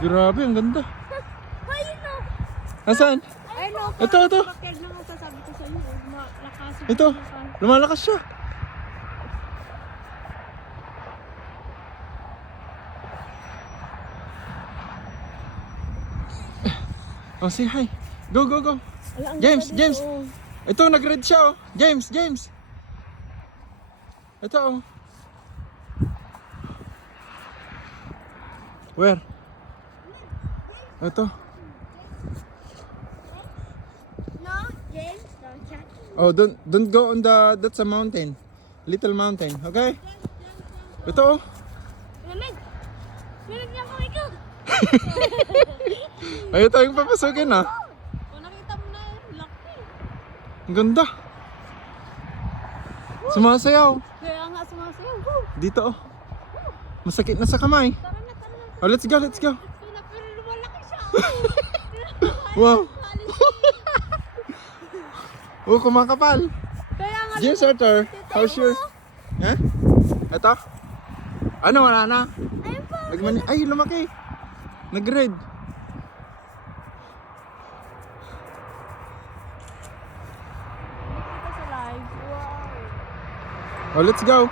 Grabe, ang ganda. Ayun o. Nasaan? Ayun o. Ito, ito. Backyard na nga sasabi ko sa iyo. Malakas. Ito. Lumalakas siya. Oh, say hi. Go, go, go. James, James. Ito, nag-red siya, oh. James, James. Ito, oh. Where? Ito. No, James, don't chat. Oh, don't go on that's a mountain. Little mountain, okay? Ito, oh. Lamig. Lamig niya kami ko. Ayaw tayong papasukin, ah. O, nakita mo na yun. Laki. Ang ganda. Sumasayaw. Kaya nga sumasayaw. Dito, oh. Masakit na sa kamay. Tara na, tara na. Oh, let's go, let's go. Pero lumalaki siya. Wow. Oh, kumakapal. Kaya nga. James Arthur, how's your... Ha? Ito? Ano, wala na? Ayun po. Ay, lumaki. Nag-red. Nakita sa live. Wow. Oh, let's go.